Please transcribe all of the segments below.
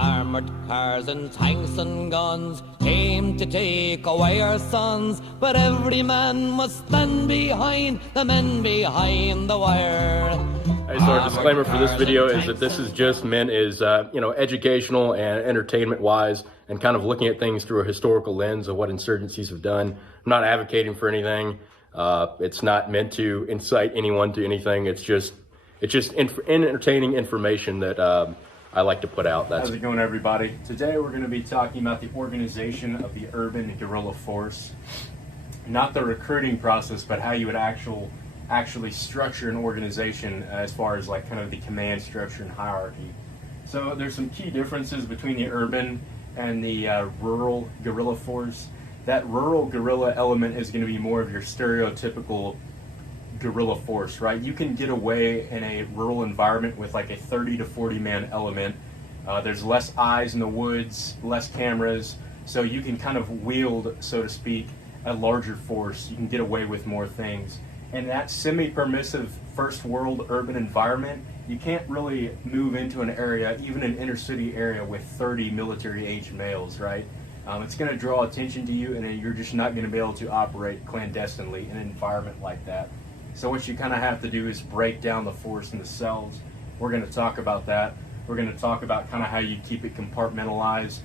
Armored cars and tanks and guns came to take away our sons, but every man must stand behind the men behind the wire. Hey, so our disclaimer for this video is that this is just meant as, educational and entertainment wise, and kind of looking at things through a historical lens of what insurgencies have done. I'm not advocating for anything. It's not meant to incite anyone to anything. It's just entertaining information that I like to put out. How's it going, everybody? Today we're going to be talking about the organization of the urban guerrilla force. Not the recruiting process, but how you would actually structure an organization as far as like kind of the command structure and hierarchy. So there's some key differences between the urban and the rural guerrilla force. That rural guerrilla element is going to be more of your stereotypical guerrilla force, right? You can get away in a rural environment with like a 30 to 40 man element. There's less eyes in the woods, less cameras, so you can kind of wield, so to speak, a larger force. You can get away with more things. And that semi-permissive first world urban environment, you can't really move into an area, even an inner city area, with 30 military-aged males, right? It's going to draw attention to you, and you're just not going to be able to operate clandestinely in an environment like that. So what you kind of have to do is break down the force in the cells. We're going to talk about that. We're going to talk about kind of how you keep it compartmentalized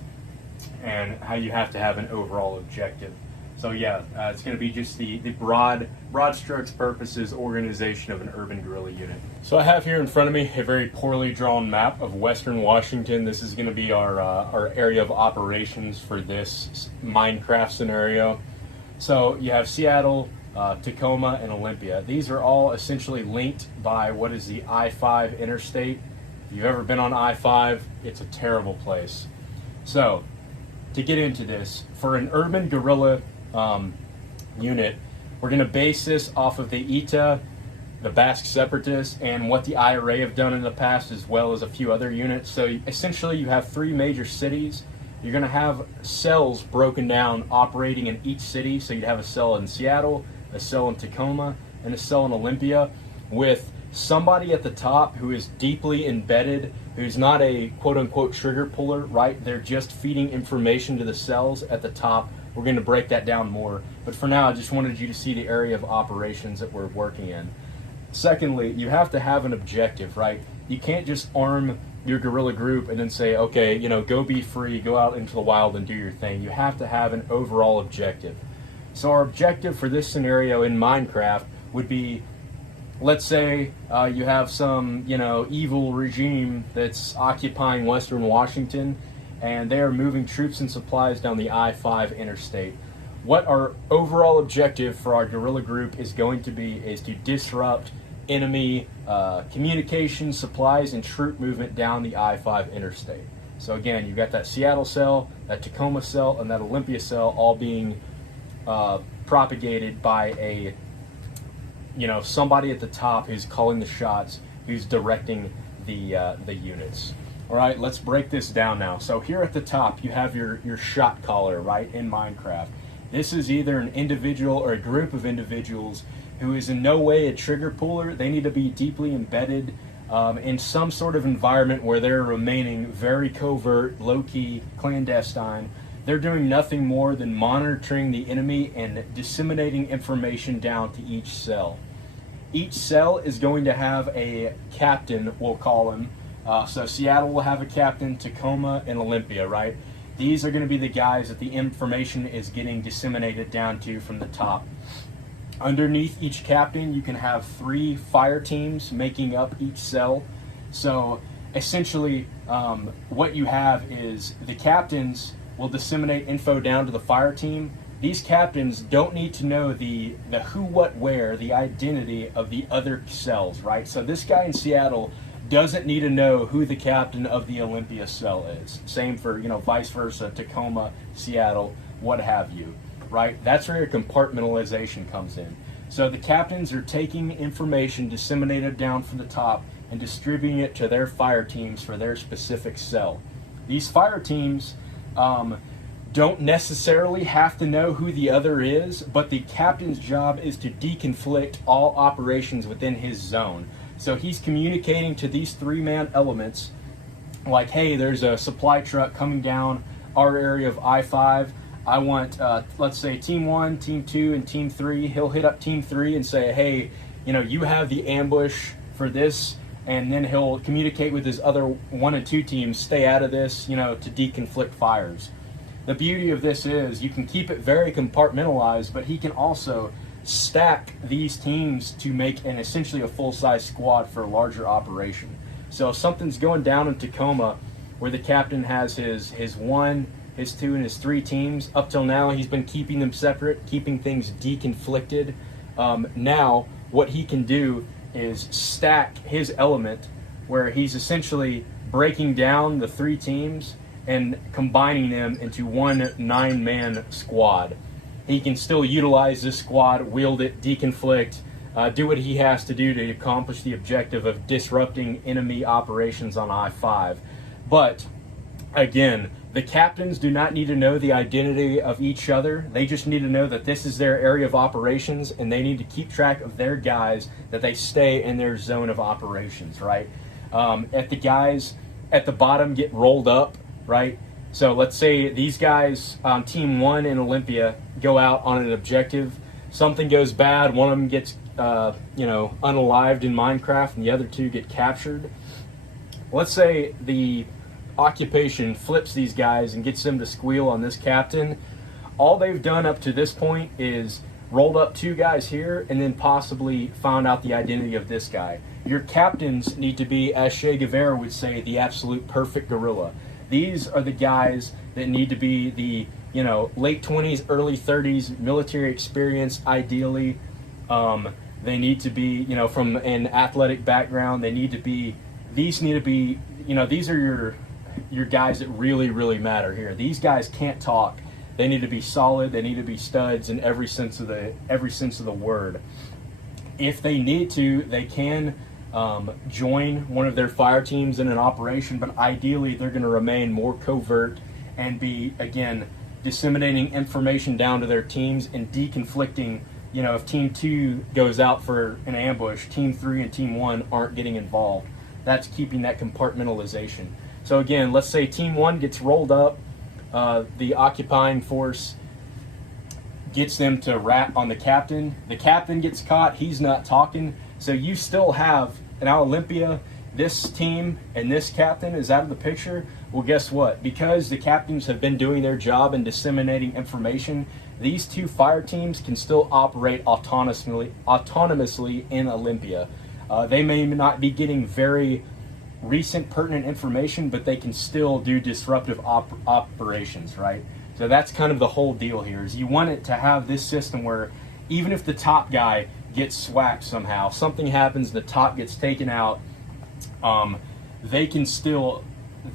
and how you have to have an overall objective. So yeah, it's going to be just the broad strokes purposes organization of an urban guerrilla unit. So I have here in front of me a very poorly drawn map of Western Washington. This is going to be our area of operations for this Minecraft scenario. So you have Seattle, Tacoma, and Olympia. These are all essentially linked by what is the I-5 interstate. If you've ever been on I-5, it's a terrible place. So to get into this, for an urban guerrilla unit, we're going to base this off of the ETA, the Basque Separatists, and what the IRA have done in the past, as well as a few other units. So essentially you have three major cities. You're going to have cells broken down operating in each city. So you'd have a cell in Seattle, a cell in Tacoma, and a cell in Olympia, with somebody at the top who is deeply embedded, who's not a quote-unquote trigger puller, right? They're just feeding information to the cells at the top. We're going to break that down more, but for now I just wanted you to see the area of operations that we're working in. Secondly, you have to have an objective, right? You can't just arm your guerrilla group and then say, okay, go be free, go out into the wild and do your thing. You have to have an overall objective. So our objective for this scenario in Minecraft would be, let's say you have some, evil regime that's occupying Western Washington, and they are moving troops and supplies down the I-5 interstate. What our overall objective for our guerrilla group is going to be is to disrupt enemy communication, supplies, and troop movement down the I-5 interstate. So again, you've got that Seattle cell, that Tacoma cell, and that Olympia cell all being propagated by a somebody at the top who's calling the shots, who's directing the units. All right, let's break this down now. So here at the top you have your shot caller, right, in Minecraft. This is either an individual or a group of individuals who is in no way a trigger puller. They need to be deeply embedded in some sort of environment where they're remaining very covert, low-key, clandestine. They're doing nothing more than monitoring the enemy and disseminating information down to each cell. Each cell is going to have a captain, we'll call him. So Seattle will have a captain, Tacoma, and Olympia, right? These are going to be the guys that the information is getting disseminated down to from the top. Underneath each captain, you can have 3 fire teams making up each cell. So essentially, what you have is the captains will disseminate info down to the fire team. These captains don't need to know the who, what, where, the identity of the other cells, right? So this guy in Seattle doesn't need to know who the captain of the Olympia cell is. Same for, vice versa, Tacoma, Seattle, what have you, right? That's where your compartmentalization comes in. So the captains are taking information disseminated down from the top and distributing it to their fire teams for their specific cell. These fire teams don't necessarily have to know who the other is, but the captain's job is to deconflict all operations within his zone. So he's communicating to these 3-man elements like, hey, there's a supply truck coming down our area of I-5. I want, let's say, Team 1, Team 2, and Team 3. He'll hit up Team 3 and say, hey, you have the ambush for this, and then he'll communicate with his other 1 and 2 teams, stay out of this, to deconflict fires. The beauty of this is you can keep it very compartmentalized, but he can also stack these teams to make essentially a full-size squad for a larger operation. So if something's going down in Tacoma where the captain has his 1, his 2, and his 3 teams, up till now he's been keeping them separate, keeping things deconflicted. Now what he can do is stack his element where he's essentially breaking down the 3 teams and combining them into one 9-man squad. He can still utilize this squad, wield it, deconflict, do what he has to do to accomplish the objective of disrupting enemy operations on I-5. But again, the captains do not need to know the identity of each other. They just need to know that this is their area of operations, and they need to keep track of their guys, that they stay in their zone of operations, right? If the guys at the bottom get rolled up, right? So let's say these guys on Team 1 in Olympia go out on an objective. Something goes bad. One of them gets, unalived in Minecraft, and the other 2 get captured. Let's say the occupation flips these guys and gets them to squeal on this captain. All they've done up to this point is rolled up 2 guys here and then possibly found out the identity of this guy. Your captains need to be, as Che Guevara would say, the absolute perfect guerrilla. These are the guys that need to be the, late 20s, early 30s, military experience, ideally. They need to be, from an athletic background. These are your guys that really, really matter here. These guys can't talk. They need to be solid. They need to be studs in every sense of the word. If they need to, they can join one of their fire teams in an operation, but ideally they're going to remain more covert and be, again, disseminating information down to their teams and deconflicting. If Team 2 goes out for an ambush, Team 3 and Team 1 aren't getting involved. That's keeping that compartmentalization. So again, let's say Team 1 gets rolled up, the occupying force gets them to rat on the captain. The captain gets caught, he's not talking. So you still have, in Olympia, this team and this captain is out of the picture. Well, guess what? Because the captains have been doing their job and disseminating information, these 2 fire teams can still operate autonomously in Olympia. They may not be getting very recent pertinent information, but they can still do disruptive operations, right? So that's kind of the whole deal here, is you want it to have this system where even if the top guy gets swacked somehow, something happens, the top gets taken out, they can still,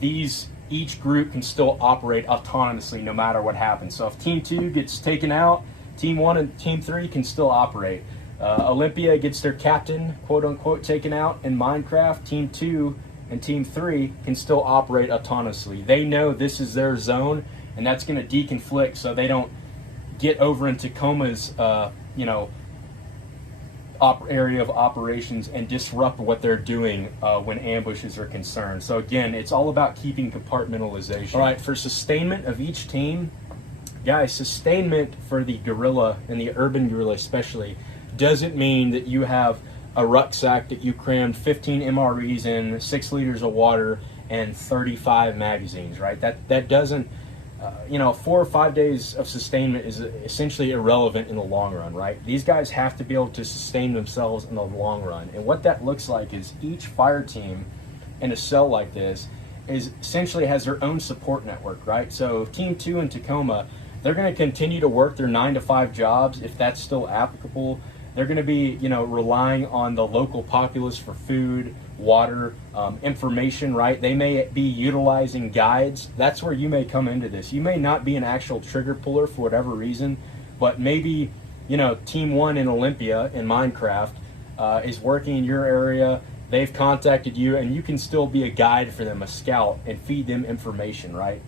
each group can still operate autonomously no matter what happens. So if Team 2 gets taken out, Team 1 and Team 3 can still operate. Olympia gets their captain, quote unquote, taken out in Minecraft. Team 2 and Team 3 can still operate autonomously. They know this is their zone, and that's going to deconflict so they don't get over in Tacoma's, area of operations and disrupt what they're doing when ambushes are concerned. So again, it's all about keeping compartmentalization. All right, for sustainment of each team, guys, sustainment for the guerrilla and the urban guerrilla especially doesn't mean that you have a rucksack that you crammed 15 MREs in, 6 liters of water, and 35 magazines, right? That doesn't, 4 or 5 days of sustainment is essentially irrelevant in the long run, right? These guys have to be able to sustain themselves in the long run. And what that looks like is each fire team in a cell like this essentially has their own support network, right? So Team 2 in Tacoma, they're going to continue to work their 9-to-5 jobs if that's still applicable. They're going to be, relying on the local populace for food, water, information, right? They may be utilizing guides. That's where you may come into this. You may not be an actual trigger puller for whatever reason, but maybe, Team 1 in Olympia in Minecraft is working in your area. They've contacted you, and you can still be a guide for them, a scout, and feed them information, right?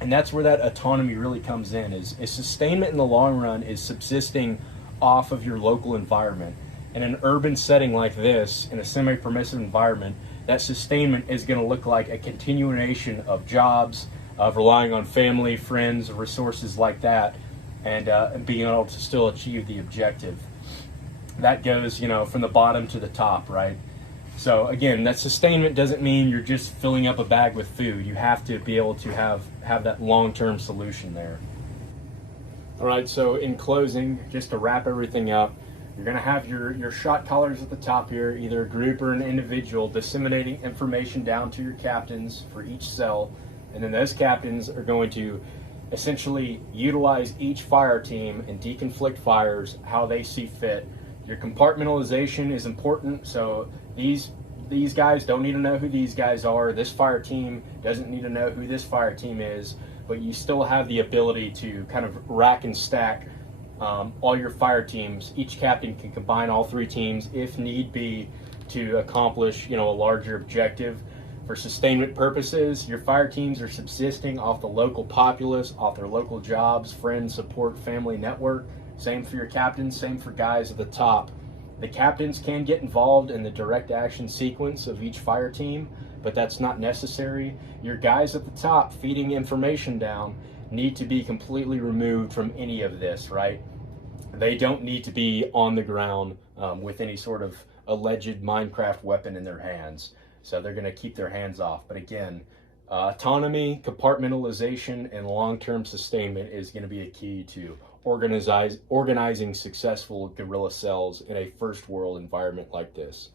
And that's where that autonomy really comes in, is sustainment in the long run is subsisting off of your local environment. In an urban setting like this, in a semi-permissive environment, that sustainment is going to look like a continuation of jobs, of relying on family, friends, resources like that, and being able to still achieve the objective. That goes, you know, from the bottom to the top, right? So again, that sustainment doesn't mean you're just filling up a bag with food. You have to be able to have that long-term solution there. All right, so in closing, just to wrap everything up, you're going to have your shot callers at the top here, either a group or an individual, disseminating information down to your captains for each cell. And then those captains are going to essentially utilize each fire team and deconflict fires how they see fit. Your compartmentalization is important, so these guys don't need to know who these guys are. This fire team doesn't need to know who this fire team is, but you still have the ability to kind of rack and stack all your fire teams. Each captain can combine all three teams if need be to accomplish, you know, a larger objective. For sustainment purposes, your fire teams are subsisting off the local populace, off their local jobs, friends, support, family network. Same for your captains, same for guys at the top. The captains can get involved in the direct action sequence of each fire team, but that's not necessary. Your guys at the top feeding information down need to be completely removed from any of this, right? They don't need to be on the ground with any sort of alleged Minecraft weapon in their hands. So they're going to keep their hands off. But again, autonomy, compartmentalization, and long-term sustainment is going to be a key to organizing successful guerrilla cells in a first world environment like this.